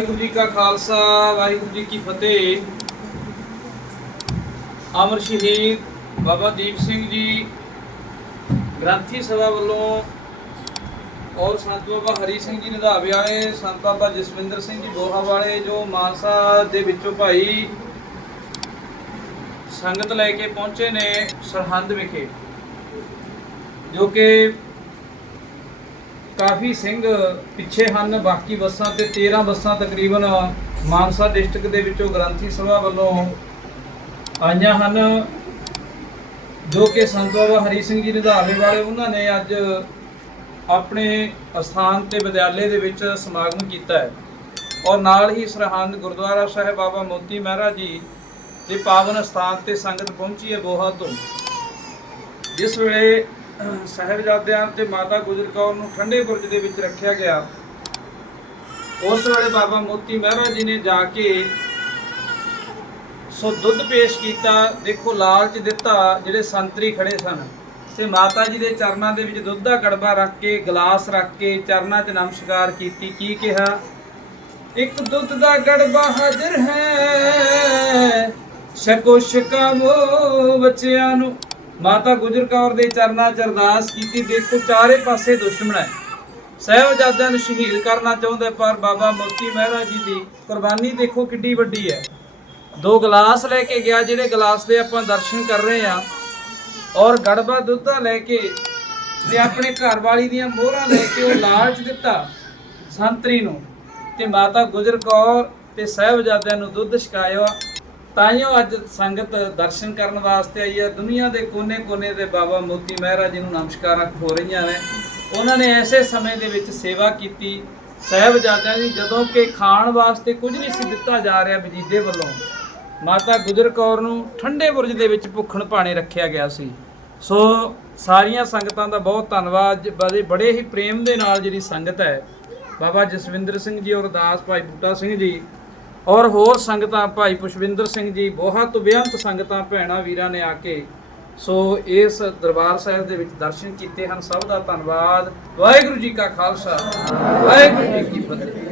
ਵਾਹਿਗੁਰੂ ਜੀ ਕਾ ਖਾਲਸਾ, ਵਾਹਿਗੁਰੂ ਜੀ ਕੀ ਫਤਿਹ। ਅਮਰ ਸ਼ਹੀਦ ਬਾਬਾ ਦੀਪ ਸਿੰਘ ਜੀ, ਗ੍ਰੰਥੀ ਸਭਾ ਵੱਲੋਂ ਔਰ ਸੰਤ ਬਾਬਾ ਹਰੀ ਸਿੰਘ ਜੀ ਨਿਧਾਵੇ ਵਾਲੇ ਸੰਤ ਬਾਬਾ ਜਸਵਿੰਦਰ ਸਿੰਘ ਜੀ ਬੋਹਾ ਵਾਲੇ, ਜੋ ਮਾਨਸਾ ਦੇ ਵਿੱਚੋਂ ਭਾਈ ਸੰਗਤ ਲੈ ਕੇ ਪਹੁੰਚੇ ਨੇ ਸਰਹੰਦ ਵਿਖੇ, ਜੋ ਕਿ ਕਾਫੀ ਸਿੰਘ ਪਿੱਛੇ ਹਨ, ਬਾਕੀ ਬੱਸਾਂ ਤੇ 13 ਬੱਸਾਂ ਤਕਰੀਬਨ ਮਾਨਸਾ ਡਿਸਟ੍ਰਿਕਟ ਦੇ ਵਿੱਚੋਂ ਗ੍ਰੰਥੀ ਸਭਾ ਵੱਲੋਂ ਆਈਆਂ ਹਨ, ਜੋ ਕਿ ਸੰਤ ਬਾਬਾ ਹਰੀ ਸਿੰਘ ਜੀ ਨਿਧਾਵੇ ਵਾਲੇ ਉਹਨਾਂ ਨੇ ਅੱਜ ਆਪਣੇ ਅਸਥਾਨ ਤੇ ਵਿਦਿਆਲੇ ਦੇ ਵਿੱਚ ਸਮਾਗਮ ਕੀਤਾ ਹੈ। ਔਰ ਨਾਲ ਹੀ ਸਰਹੰਦ ਗੁਰਦੁਆਰਾ ਸਾਹਿਬ ਬਾਬਾ ਮੋਤੀ ਮਹਿਰਾ ਜੀ ਦੇ ਪਾਵਨ ਅਸਥਾਨ ਤੇ ਸੰਗਤ ਪਹੁੰਚੀ ਹੈ ਬੋਹਾ ਤੋਂ। ਜਿਸ ਵੇਲੇ ਸਾਹਿਬਜ਼ਾਦਿਆਂ ਤੇ ਮਾਤਾ ਗੁਜਰ ਕੌਰ ਨੂੰ ਠੰਡੇ ਬੁਰਜ ਦੇ ਵਿੱਚ ਰੱਖਿਆ ਗਿਆ। ਉਸ ਵੇਲੇ ਬਾਬਾ ਮੋਤੀ ਮਹਿਰਾ ਜੀ ਨੇ ਜਾ ਕੇ ਸੋ ਦੁੱਧ ਪੇਸ਼ ਕੀਤਾ, ਦੇਖੋ ਲਾਲਚ ਦਿੱਤਾ ਜਿਹੜੇ ਸੰਤਰੀ ਖੜੇ ਸਨ। ਤੇ ਮਾਤਾ ਜੀ ਦੇ ਚਰਨਾਂ ਦੇ ਵਿੱਚ ਦੁੱਧ ਦਾ ਕੜਬਾ ਰੱਖ ਕੇ, ਗਲਾਸ ਰੱਖ ਕੇ ਚਰਨਾਂ 'ਚ ਨਮਸਕਾਰ ਕੀਤੀ, ਕੀ ਕਿਹਾ? ਇੱਕ ਦੁੱਧ ਦਾ ਗੜਬਾ ਹਾਜ਼ਰ ਹੈ ਸ਼ਕੋ ਸ਼ਕਾਵੋ ਬੱਚਿਆਂ ਨੂੰ। ਮਾਤਾ ਗੁਜਰ ਕੌਰ ਦੇ ਚਰਨਾਂ 'ਚ ਅਰਦਾਸ ਕੀਤੀ, ਦੇਖੋ ਚਾਰੇ ਪਾਸੇ ਦੁਸ਼ਮਣ ਹੈ। ਸਾਹਿਬਜ਼ਾਦਿਆਂ ਨੂੰ ਸ਼ਹੀਦ ਕਰਨਾ ਚਾਹੁੰਦੇ ਪਰ ਬਾਬਾ ਮੋਤੀ ਮਹਿਰਾ ਜੀ ਦੀ ਕੁਰਬਾਨੀ ਦੇਖੋ ਕਿੱਡੀ ਵੱਡੀ ਹੈ। ਦੋ ਗਲਾਸ ਲੈ ਕੇ ਗਿਆ, ਜਿਹੜੇ ਗਲਾਸ ਦੇ ਆਪਾਂ ਦਰਸ਼ਨ ਕਰ ਰਹੇ ਆ ਔਰ ਗੜਬਾ ਦੁੱਧਾ ਲੈ ਕੇ ਤੇ ਆਪਣੇ ਘਰ ਵਾਲੀ ਦੀਆਂ ਮੋਹਰਾਂ ਲੈ ਕੇ ਉਹ ਲਾਲਚ ਦਿੱਤਾ ਸੰਤਰੀ ਨੂੰ। ਤੇ ਮਾਤਾ ਗੁਜਰ ਕੌਰ ਤੇ ਸਾਹਿਬਜ਼ਾਦਿਆਂ ਨੂੰ ਦੁੱਧ ਛਕਾਇਆ। ਤਾਂ ਤਾਈਓ ਅੱਜ ਸੰਗਤ ਦਰਸ਼ਨ ਕਰਨ ਵਾਸਤੇ ਆਈ ਹੈ। ਦੁਨੀਆ ਦੇ ਕੋਨੇ-ਕੋਨੇ ਦੇ ਬਾਬਾ ਮੋਤੀ ਮਹਿਰਾ ਜੀ ਨੂੰ ਨਮਸਕਾਰਾਂ ਹੋ ਰਹੀਆਂ ਨੇ। ਉਹਨਾਂ ਨੇ ਐਸੇ ਸਮੇਂ ਦੇ ਵਿੱਚ ਸੇਵਾ ਕੀਤੀ ਸਾਹਿਬਜ਼ਾਦਿਆਂ ਦੀ, ਜਦੋਂ ਕਿ ਖਾਣ ਵਾਸਤੇ ਕੁਝ ਨਹੀਂ ਸੀ ਦਿੱਤਾ ਜਾ ਰਿਹਾ ਵਜੀਦੇ ਵੱਲੋਂ। ਮਾਤਾ ਗੁਜਰ ਕੌਰ ਨੂੰ ਠੰਡੇ ਬੁਰਜ ਦੇ ਵਿੱਚ ਭੁੱਖਣ ਭਾਣੇ ਰੱਖਿਆ ਗਿਆ ਸੀ। ਸੋ ਸਾਰੀਆਂ ਸੰਗਤਾਂ ਦਾ ਬਹੁਤ ਧੰਨਵਾਦ। ਜ- ਬੜੇ ਬੜੇ ਹੀ ਪ੍ਰੇਮ ਦੇ ਨਾਲ ਜਿਹੜੀ ਸੰਗਤ ਹੈ, ਬਾਬਾ ਜਸਵਿੰਦਰ ਸਿੰਘ ਜੀ ਔਰ ਦਾਸ ਭਾਈ ਬੂਟਾ ਸਿੰਘ ਜੀ ਔਰ ਹੋਰ ਸੰਗਤਾਂ, ਭਾਈ ਪੁਸ਼ਵਿੰਦਰ ਸਿੰਘ ਜੀ, ਬਹੁਤ ਬੇਅੰਤ ਸੰਗਤਾਂ ਭੈਣਾਂ ਵੀਰਾਂ ਨੇ ਆ ਕੇ ਸੋ ਇਸ ਦਰਬਾਰ ਸਾਹਿਬ ਦੇ ਵਿੱਚ ਦਰਸ਼ਨ ਕੀਤੇ ਹਨ। ਸਭ ਦਾ ਧੰਨਵਾਦ। ਵਾਹਿਗੁਰੂ ਜੀ ਕਾ ਖਾਲਸਾ। ਵਾਹਿਗੁਰੂ ਜੀ ਕੀ ਫਤਿਹ।